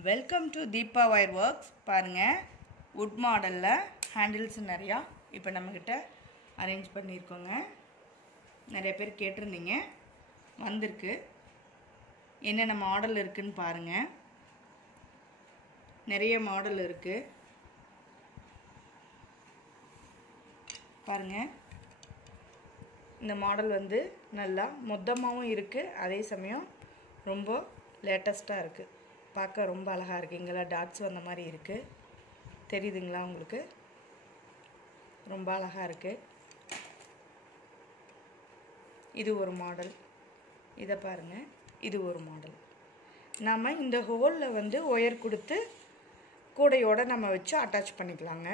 Welcome to Deepa wire works. பாருங்கள், would மாடலில் handles நிறையா இப்போ நம்மக்கிட்ட அரேஞ்ச் பண்ணியிருக்கோங்க. நிறைய பேர் கேட்டிருந்தீங்க, வந்திருக்கு. என்னென்ன மாடல் இருக்குதுன்னு பாருங்கள். நிறைய மாடல் இருக்குது பாருங்கள். இந்த மாடல் வந்து நல்லா மொத்தமாகவும் இருக்குது, அதே சமயம் ரொம்ப லேட்டஸ்ட்டாக இருக்குது. பார்க்க ரொம்ப அழகாக இருக்குது. இங்கெல்லாம் டாட்ஸ் வந்த மாதிரி இருக்குது, தெரியுதுங்களா உங்களுக்கு? ரொம்ப அழகாக இருக்குது. இது ஒரு மாடல், இதை பாருங்கள். இது ஒரு மாடல். நாம் இந்த ஹோலில் வந்து ஒயர் கொடுத்து கூடையோடு நம்ம வச்சு அட்டாச் பண்ணிக்கலாங்க.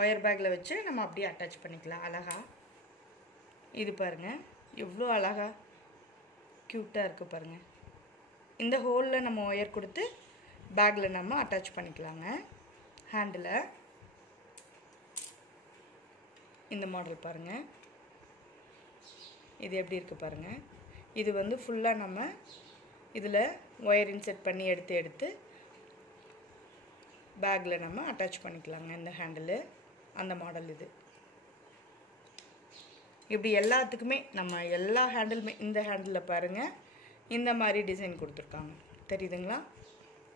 ஒயர் பேக்கில் வச்சு நம்ம அப்படியே அட்டாச் பண்ணிக்கலாம் அழகாக. இது பாருங்கள், எவ்வளோ அழகாக க்யூட்டாக இருக்குது பாருங்கள். இந்த ஹோலில் நம்ம ஒயர் கொடுத்து பேக்கில் நம்ம அட்டாச் பண்ணிக்கலாங்க. ஹேண்டில் இந்த மாடல் பாருங்கள். இது எப்படி இருக்குது பாருங்கள். இது வந்து ஃபுல்லாக நம்ம இதில் ஒயர் இன்செர்ட் பண்ணி எடுத்து பேக்கில் நம்ம அட்டாச் பண்ணிக்கலாங்க. இந்த ஹேண்டிலு அந்த மாடல். இது இப்படி எல்லாத்துக்குமே நம்ம எல்லா ஹேண்டிலுமே, இந்த ஹேண்டிலில் பாருங்கள், இந்த மாதிரி டிசைன் கொடுத்துருக்காங்க, தெரியுதுங்களா?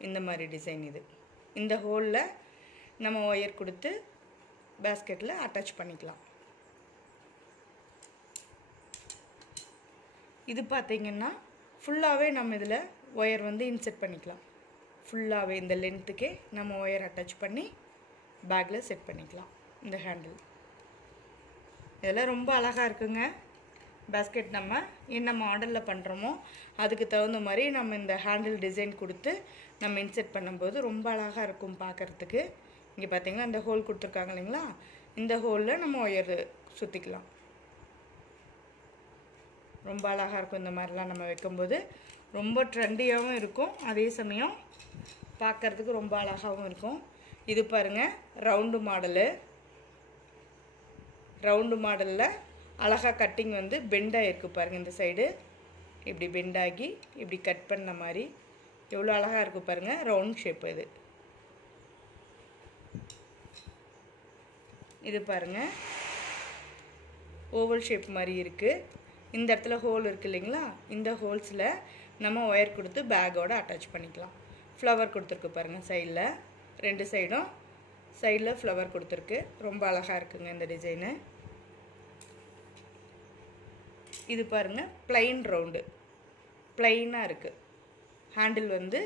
இந்த மாதிரி டிசைன். இது இந்த ஹோலில் நம்ம ஒயர் கொடுத்து பேஸ்கெட்டில் அட்டாச் பண்ணிக்கலாம். இது பார்த்திங்கன்னா ஃபுல்லாகவே நம்ம இதில் ஒயர் வந்து இன்செர்ட் பண்ணிக்கலாம். ஃபுல்லாகவே இந்த லென்த்துக்கே நம்ம ஒயர் அட்டாச் பண்ணி பேக்கில் செட் பண்ணிக்கலாம். இந்த ஹேண்டில் இதெல்லாம் ரொம்ப அழகாக இருக்குங்க. பேஸ்கெட் நம்ம என்ன மாடலில் பண்ணுறோமோ அதுக்கு தகுந்த மாதிரி நம்ம இந்த ஹேண்டில் டிசைன் கொடுத்து நம்ம இன்செர்ட் பண்ணும்போது ரொம்ப அழகாக இருக்கும் பார்க்குறதுக்கு. இங்கே பார்த்தீங்கன்னா இந்த ஹோல் கொடுத்துருக்காங்க இல்லைங்களா? இந்த ஹோலில் நம்ம ஒயர் சுற்றிக்கலாம். ரொம்ப அழகாக இருக்கும். இந்த மாதிரிலாம் நம்ம வைக்கும்போது ரொம்ப ட்ரெண்டியாகவும் இருக்கும், அதே சமயம் பார்க்குறதுக்கு ரொம்ப அழகாகவும் இருக்கும். இது பாருங்கள், ரவுண்டு மாடலு. ரவுண்டு மாடலில் அழகாக கட்டிங் வந்து பெண்டாக இருக்குது பாருங்கள். இந்த சைடு இப்படி பெண்டாகி இப்படி கட் பண்ண மாதிரி எவ்வளோ அழகாக இருக்குது பாருங்கள். Round shape. இது பாருங்கள், ஓவல் ஷேப் மாதிரி இருக்குது. இந்த இடத்துல ஹோல் இருக்குது இல்லைங்களா? இந்த ஹோல்ஸில் நம்ம ஒயர் கொடுத்து பேக்கோடு அட்டாச் பண்ணிக்கலாம். ஃப்ளவர் கொடுத்துருக்கு பாருங்கள் சைடில், ரெண்டு சைடும் சைடில் ஃப்ளவர் கொடுத்துருக்கு. ரொம்ப அழகாக இருக்குங்க இந்த டிசைனு. இது பாருங்கள், பிளைன் ரவுண்டு, பிளைனாக இருக்குது. ஹேண்டில் வந்து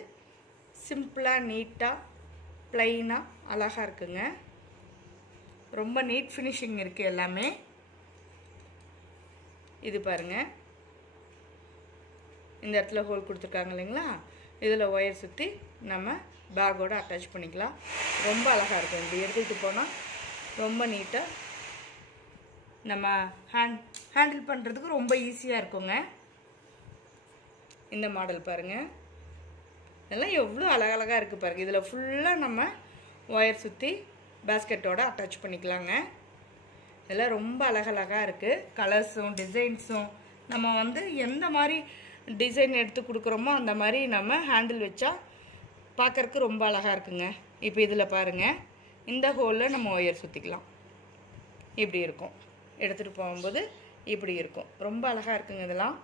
சிம்பிளாக நீட்டாக பிளைனாக அழகாக இருக்குங்க. ரொம்ப நீட் ஃபினிஷிங் இருக்குது எல்லாமே. இது பாருங்கள், இந்த இடத்துல ஹோல் கொடுத்துருக்காங்க இல்லைங்களா? இதில் ஒயர் சுற்றி நம்ம பேக்கோடு அட்டாச் பண்ணிக்கலாம். ரொம்ப அழகாக இருக்கும். இப்படி எடுத்துகிட்டு போனால் ரொம்ப நீட்டாக நம்ம ஹேண்டில் பண்ணுறதுக்கு ரொம்ப ஈஸியாக இருக்குங்க. இந்த மாடல் பாருங்கள், இதெல்லாம் எவ்வளோ அழகழகாக இருக்குது பாருங்கள். இதில் ஃபுல்லாக நம்ம ஒயர் சுற்றி பேஸ்கெட்டோடு அட்டாச் பண்ணிக்கலாங்க. இதெல்லாம் ரொம்ப அழகழகாக இருக்குது. கலர்ஸும் டிசைன்ஸும் நம்ம வந்து எந்த மாதிரி டிசைன் எடுத்து கொடுக்குறோமோ அந்த மாதிரி நம்ம ஹேண்டில் வச்சா பார்க்குறக்கு ரொம்ப அழகாக இருக்குங்க. இப்போ இதில் பாருங்கள், இந்த ஹோலில் நம்ம ஒயர் சுற்றிக்கலாம். இப்படி இருக்கும், எடுத்துகிட்டு போகும்போது இப்படி இருக்கும். ரொம்ப அழகாக இருக்குங்க. இதெல்லாம்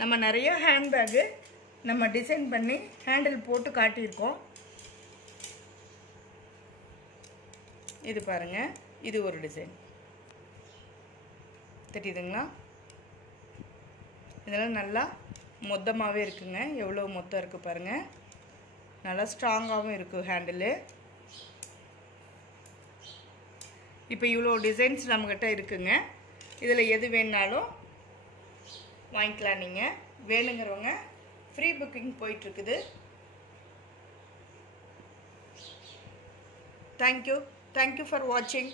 நம்ம நிறைய ஹேண்ட்பேக்கு நம்ம டிசைன் பண்ணி ஹேண்டில் போட்டு காட்டியிருக்கோம். இது பாருங்கள், இது ஒரு டிசைன், தெரியுதுங்களா? இதெல்லாம் நல்லா மொத்தமாகவே இருக்குங்க. எவ்வளோ மொத்தம் இருக்குது பாருங்கள். நல்லா ஸ்ட்ராங்காகவும் இருக்குது ஹேண்டிலு. இப்போ இவ்வளோ டிசைன்ஸ் நம்மக்கிட்ட இருக்குங்க. இதில் எது வேணுனாலும் வாங்கிக்கலாம். நீங்கள் வேணுங்கிறவங்க ஃப்ரீ புக்கிங் போயிட்டுருக்குது. தேங்க்யூ ஃபார் வாட்சிங்.